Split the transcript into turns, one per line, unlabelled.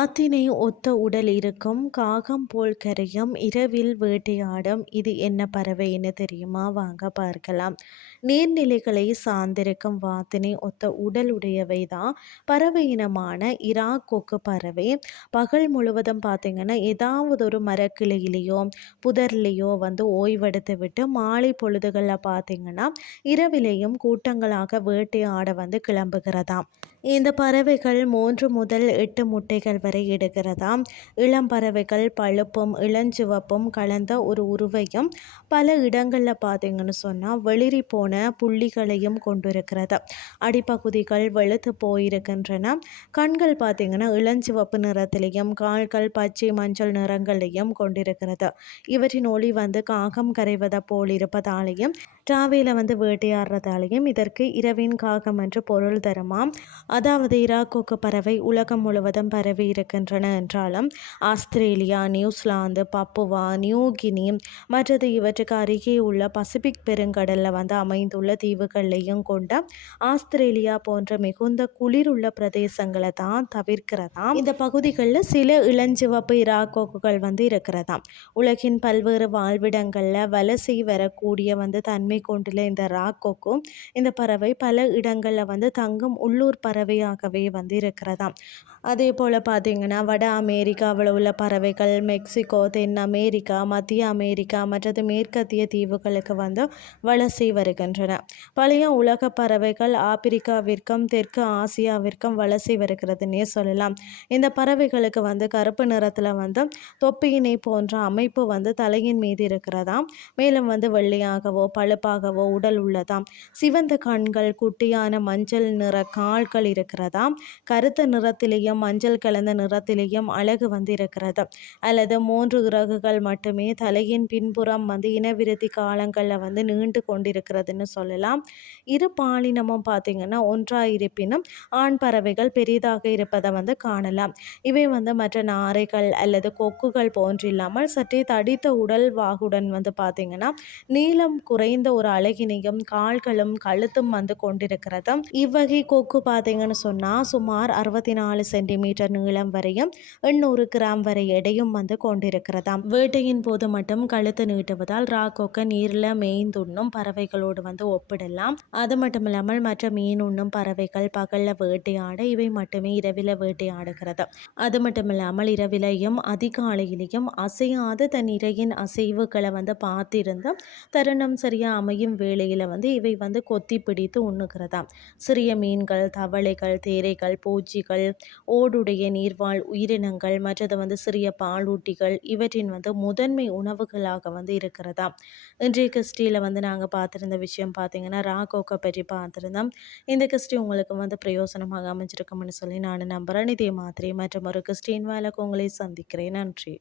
காத்தினை ஒத்த உடல் இருக்கும். காகம் போல் கரையும். இரவில் வேட்டையாடும். இது என்ன பறவைன்னு தெரியுமா? வாங்க பார்க்கலாம். நீர்நிலைகளை சார்ந்திருக்கும் வாத்தினை ஒத்த உடல் உடையவை தான் பறவை இனமான இரா கொக்கு பறவை. பகல் முழுவதும் பார்த்திங்கன்னா ஏதாவது ஒரு மரக்கிளையிலையோ புதர்லேயோ வந்து ஓய்வெடுத்து விட்டு மாலை பொழுதுகளில் பார்த்திங்கன்னா இரவிலேயும் கூட்டங்களாக வேட்டையாட வந்து கிளம்புகிறதாம். இந்த பறவைகள் மூன்று முதல் எட்டு முட்டைகள் வரை இடுகிறதாம். இளம் பறவைகள் பழுப்பும் இளஞ்சிவப்பும் கலந்த ஒரு உருவையும் பல இடங்களில் பார்த்தீங்கன்னு சொன்னால் வெளிரி போன புள்ளிகளையும் கொண்டிருக்கிறது. அடிப்பகுதிகள் வெளுத்து போயிருக்கின்றன. கண்கள் பார்த்தீங்கன்னா இளஞ்சிவப்பு நிறத்திலையும் கால்கள் பச்சை மஞ்சள் நிறங்களையும் கொண்டிருக்கிறது. இவற்றின் ஒளி வந்து காகம் கரைவதை போல் இருப்பதாலேயும் டிராவில வந்து வேட்டையாடுறதாலையும் இதற்கு இரவின் காகம் என்று பொருள் தருமாம். அதாவது இராக்கோக்கு பறவை உலகம் முழுவதும் பரவி இருக்கின்றன என்றாலும் ஆஸ்திரேலியா நியூசிலாந்து பப்புவா நியூகினி மற்றது இவற்றுக்கு அருகே உள்ள பசிபிக் பெருங்கடலில் வந்து அமைந்துள்ள தீவுகளையும் கொண்ட ஆஸ்திரேலியா போன்ற மிகுந்த குளிர் உள்ள பிரதேசங்களை தான் தவிர்க்கிறதாம். இந்த பகுதிகளில் சில இளஞ்சிவப்பு இராக்கோக்குகள் வந்து இருக்கிறதாம். உலகின் பல்வேறு வாழ்விடங்களில் வலசை வரக்கூடிய வந்து தன்மை கொண்டுள்ள இந்த ராக்கோக்கும் இந்த பறவை பல இடங்களில் வந்து தங்கும் உள்ளூர் பறவையாகவே வந்து இருக்கிறதாம் அதே போல் பார்த்திங்கன்னா வட அமெரிக்காவில் உள்ள பறவைகள் மெக்சிகோ தென் அமெரிக்கா மத்திய அமெரிக்கா மற்றது மேற்கத்திய தீவுகளுக்கு வந்து வலசை வருகின்றன. பழைய உலக பறவைகள் ஆப்பிரிக்காவிற்கும் தெற்கு ஆசியாவிற்கும் வலசை வருகிறதுனே சொல்லலாம். இந்த பறவைகளுக்கு வந்து கருப்பு நிறத்தில் வந்து தொப்பியினை போன்ற அமைப்பு வந்து தலையின் மீது இருக்கிறதாம். மேலும் வந்து வெள்ளையாகவோ சிவப்பாகவோ உடல் உள்ளதாம். சிவந்த கண்கள் குட்டியான மஞ்சள் நிற கால்கள் இருக்கிறதாம். கருத்த நிறத்திலேயும் மஞ்சள் கலந்த நிறத்திலேயும் அழகு வந்து இருக்கிறது அல்லது மூன்று இறகுகள் மட்டுமே தலையின் பின்புறம் வந்து இனவிருத்தி காலங்களில் வந்து நீண்டு கொண்டிருக்கிறதுன்னு சொல்லலாம். இரு பாலினமும் பார்த்தீங்கன்னா ஒன்றாக இருப்பினும் ஆண் பறவைகள் பெரிதாக இருப்பதை வந்து காணலாம். இவை வந்து மற்ற நாரைகள் அல்லது கொக்குகள் போன்றில்லாமல் சற்றே தடித்த உடல் வாகுடன் வந்து பார்த்திங்கன்னா நீளம் குறைந்த ஒரு அழகினையும் கால்களும் கழுத்தும் வந்து கொண்டிருக்கிறது. இவ்வகை கொக்கு பார்த்திங்கன்னா பார்த்தீங்கன்னு சொன்னால் சுமார் அறுபத்தி நாலு சென்டிமீட்டர் நீளம் வரையும் எண்ணூறு கிராம் வரை எடையும் வந்து கொண்டிருக்கிறதாம் வேட்டையின் போது மட்டும் கழுத்து நீட்டுவதால் ரா கொக்க நீரில் மேய்ந்துண்ணும் பறவைகளோடு வந்து ஒப்பிடலாம். அது மட்டும் இல்லாமல் மற்ற மீன் உண்ணும் பறவைகள் பகலில் வேட்டையாட இவை மட்டுமே இரவில் வேட்டையாடுகிறது அது மட்டும் இல்லாமல் இரவிலையும் அதிகாலையிலையும் அசையாது தன் இறையின் அசைவுகளை வந்து பார்த்திருந்து தருணம் சரியாக அமையும் வேளையில் வந்து இவை வந்து கொத்தி பிடித்து உண்ணுகிறதாம். சிறிய மீன்கள் தவளைகள் தேரைகள் பூச்சிகள் ஓடுடைய நீர்வாழ் உயிரினங்கள் மற்றது வந்து சிறிய பாலூட்டிகள் இவற்றின் வந்து முதன்மை உணவுகளாக வந்து இருக்கிறதா இன்றைய கிறிஸ்டியில் வந்து நாங்கள் பார்த்துருந்த விஷயம் பார்த்தீங்கன்னா ராகோக்கை பற்றி பார்த்துருந்தோம். இந்த கிறிஸ்டி உங்களுக்கு வந்து பிரயோசனமாக அமைஞ்சிருக்கும்னு சொல்லி நான் நம்புகிறேன் இதே மாதிரி மற்றும் ஒரு கிறிஸ்டின் வேலைக்கு உங்களை சந்திக்கிறேன். நன்றி.